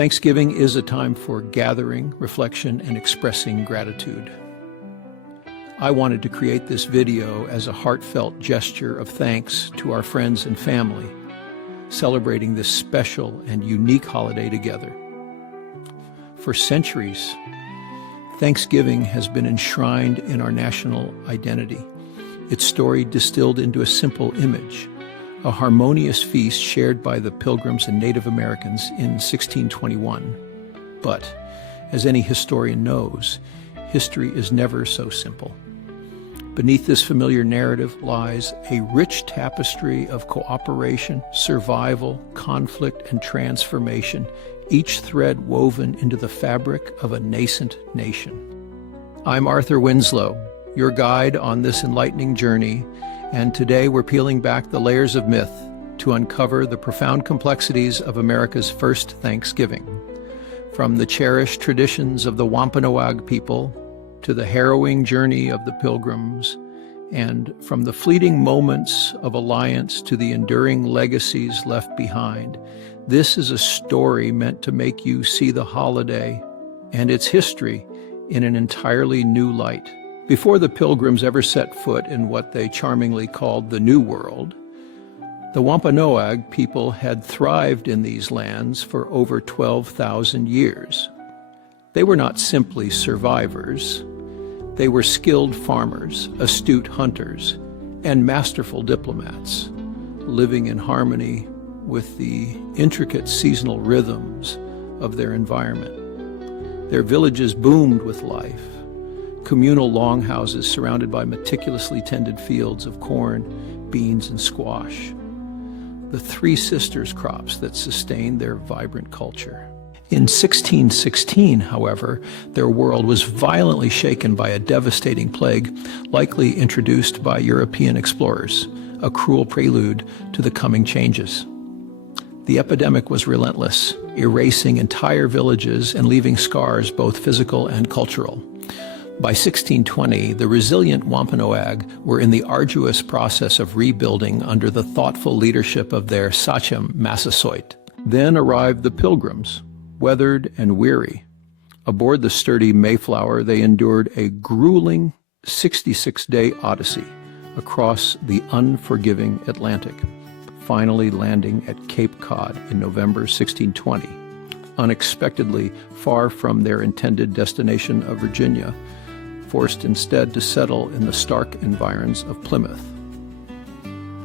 Thanksgiving is a time for gathering, reflection, and expressing gratitude. I wanted to create this video as a heartfelt gesture of thanks to our friends and family, celebrating this special and unique holiday together. For centuries, Thanksgiving has been enshrined in our national identity, its story distilled into a simple image, a harmonious feast shared by the Pilgrims and Native Americans in 1621. But, as any historian knows, history is never so simple. Beneath this familiar narrative lies a rich tapestry of cooperation, survival, conflict, and transformation, each thread woven into the fabric of a nascent nation. I'm Arthur Winslowe, your guide on this enlightening journey, and today we're peeling back the layers of myth to uncover the profound complexities of America's first Thanksgiving. From the cherished traditions of the Wampanoag people to the harrowing journey of the Pilgrims, and from the fleeting moments of alliance to the enduring legacies left behind, this is a story meant to make you see the holiday and its history in an entirely new light. Before the Pilgrims ever set foot in what they charmingly called the New World, the Wampanoag people had thrived in these lands for over 12,000 years. They were not simply survivors. They were skilled farmers, astute hunters, and masterful diplomats, living in harmony with the intricate seasonal rhythms of their environment. Their villages boomed with life, communal longhouses surrounded by meticulously tended fields of corn, beans, and squash, the three sisters crops that sustained their vibrant culture. In 1616, however, their world was violently shaken by a devastating plague, likely introduced by European explorers, a cruel prelude to the coming changes. The epidemic was relentless, erasing entire villages and leaving scars both physical and cultural. By 1620, the resilient Wampanoag were in the arduous process of rebuilding under the thoughtful leadership of their sachem Massasoit. Then arrived the Pilgrims, weathered and weary. Aboard the sturdy Mayflower, they endured a grueling 66-day odyssey across the unforgiving Atlantic, finally landing at Cape Cod in November 1620, unexpectedly far from their intended destination of Virginia, forced instead to settle in the stark environs of Plymouth.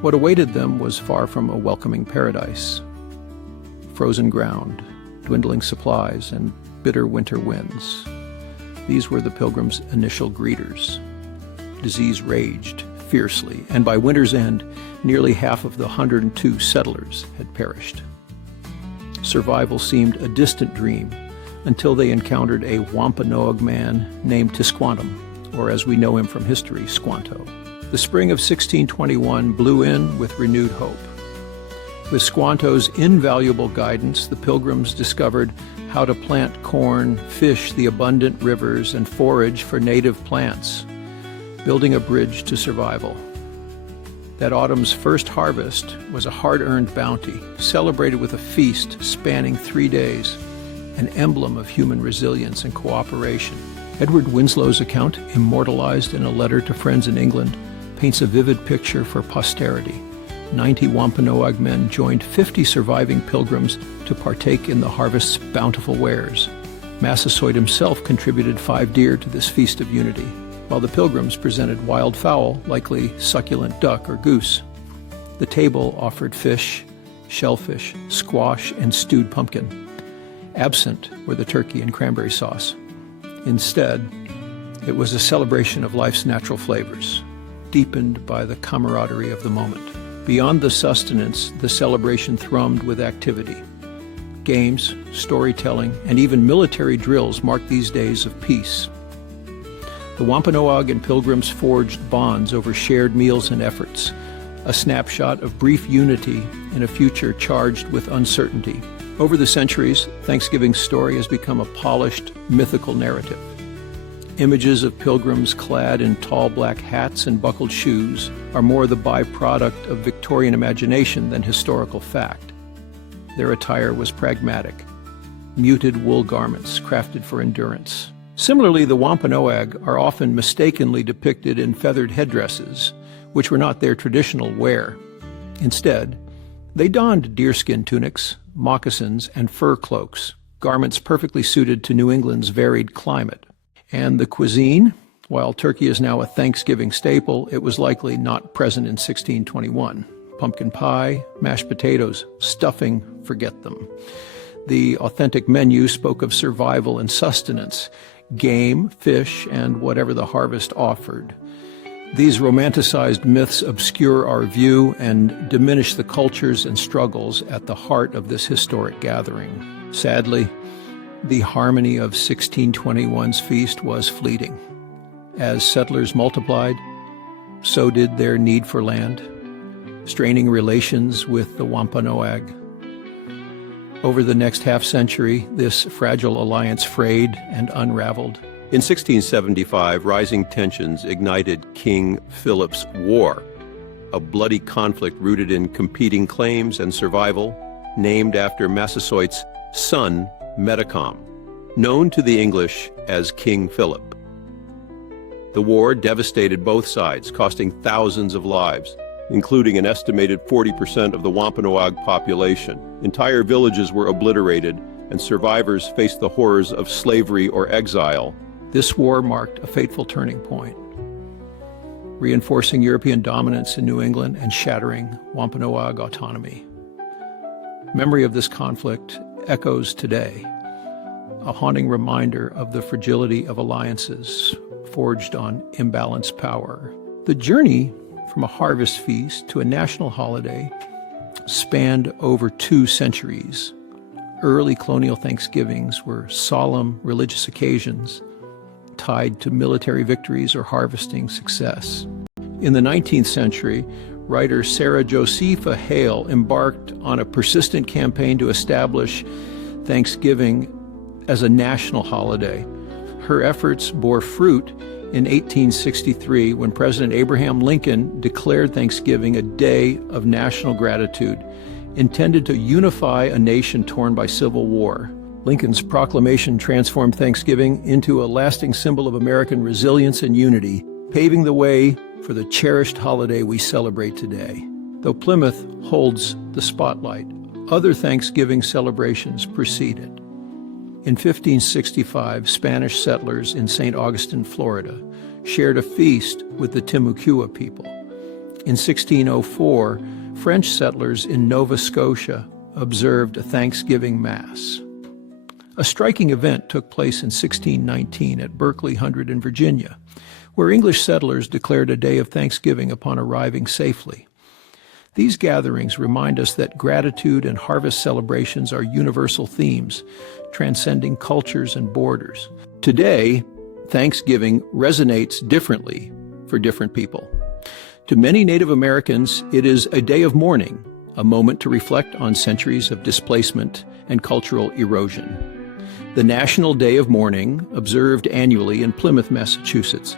What awaited them was far from a welcoming paradise. Frozen ground, dwindling supplies, and bitter winter winds. These were the Pilgrims' initial greeters. Disease raged fiercely, and by winter's end, nearly half of the 102 settlers had perished. Survival seemed a distant dream until they encountered a Wampanoag man named Tisquantum, or as we know him from history, Squanto. The spring of 1621 blew in with renewed hope. With Squanto's invaluable guidance, the Pilgrims discovered how to plant corn, fish the abundant rivers, and forage for native plants, building a bridge to survival. That autumn's first harvest was a hard-earned bounty, celebrated with a feast spanning 3 days, an emblem of human resilience and cooperation. Edward Winslowe's account, immortalized in a letter to friends in England, paints a vivid picture for posterity. 90 Wampanoag men joined 50 surviving Pilgrims to partake in the harvest's bountiful wares. Massasoit himself contributed 5 deer to this feast of unity, while the Pilgrims presented wild fowl, likely succulent duck or goose. The table offered fish, shellfish, squash, and stewed pumpkin. Absent were the turkey and cranberry sauce. Instead, it was a celebration of life's natural flavors, deepened by the camaraderie of the moment. Beyond the sustenance, the celebration thrummed with activity. Games, storytelling, and even military drills marked these days of peace. The Wampanoag and Pilgrims forged bonds over shared meals and efforts, a snapshot of brief unity in a future charged with uncertainty. Over the centuries, Thanksgiving's story has become a polished, mythical narrative. Images of pilgrims clad in tall black hats and buckled shoes are more the byproduct of Victorian imagination than historical fact. Their attire was pragmatic, muted wool garments crafted for endurance. Similarly, the Wampanoag are often mistakenly depicted in feathered headdresses, which were not their traditional wear. Instead, they donned deerskin tunics, moccasins, and fur cloaks, garments perfectly suited to New England's varied climate. And the cuisine? While turkey is now a Thanksgiving staple, it was likely not present in 1621. Pumpkin pie, mashed potatoes, stuffing, forget them. The authentic menu spoke of survival and sustenance, game, fish, and whatever the harvest offered. These romanticized myths obscure our view and diminish the cultures and struggles at the heart of this historic gathering. Sadly, the harmony of 1621's feast was fleeting. As settlers multiplied, so did their need for land, straining relations with the Wampanoag. Over the next half-century, this fragile alliance frayed and unraveled. In 1675, rising tensions ignited King Philip's War, a bloody conflict rooted in competing claims and survival, named after Massasoit's son, Metacom, known to the English as King Philip. The war devastated both sides, costing thousands of lives, including an estimated 40% of the Wampanoag population. Entire villages were obliterated, and survivors faced the horrors of slavery or exile. This war marked a fateful turning point, reinforcing European dominance in New England and shattering Wampanoag autonomy. Memory of this conflict echoes today, a haunting reminder of the fragility of alliances forged on imbalanced power. The journey from a harvest feast to a national holiday spanned over 2 centuries. Early colonial Thanksgivings were solemn religious occasions tied to military victories or harvesting success. In the 19th century, writer Sarah Josepha Hale embarked on a persistent campaign to establish Thanksgiving as a national holiday. Her efforts bore fruit in 1863 when President Abraham Lincoln declared Thanksgiving a day of national gratitude, intended to unify a nation torn by civil war. Lincoln's proclamation transformed Thanksgiving into a lasting symbol of American resilience and unity, paving the way for the cherished holiday we celebrate today. Though Plymouth holds the spotlight, other Thanksgiving celebrations preceded. In 1565, Spanish settlers in St. Augustine, Florida, shared a feast with the Timucua people. In 1604, French settlers in Nova Scotia observed a Thanksgiving Mass. A striking event took place in 1619 at Berkeley Hundred in Virginia, where English settlers declared a day of Thanksgiving upon arriving safely. These gatherings remind us that gratitude and harvest celebrations are universal themes, transcending cultures and borders. Today, Thanksgiving resonates differently for different people. To many Native Americans, it is a day of mourning, a moment to reflect on centuries of displacement and cultural erosion. The National Day of Mourning, observed annually in Plymouth, Massachusetts,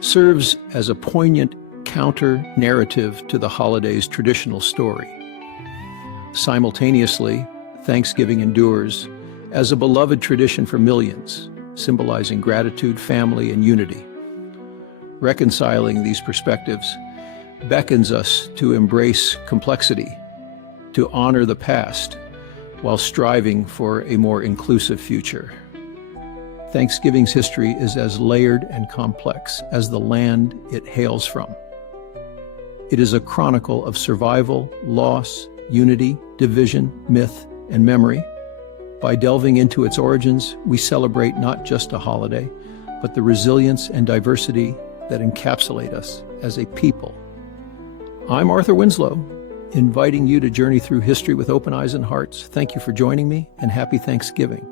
serves as a poignant counter-narrative to the holiday's traditional story. Simultaneously, Thanksgiving endures as a beloved tradition for millions, symbolizing gratitude, family, and unity. Reconciling these perspectives beckons us to embrace complexity, to honor the past, while striving for a more inclusive future. Thanksgiving's history is as layered and complex as the land it hails from. It is a chronicle of survival, loss, unity, division, myth, and memory. By delving into its origins, we celebrate not just a holiday, but the resilience and diversity that encapsulate us as a people. I'm Arthur Winslowe, inviting you to journey through history with open eyes and hearts. Thank you for joining me, and happy Thanksgiving.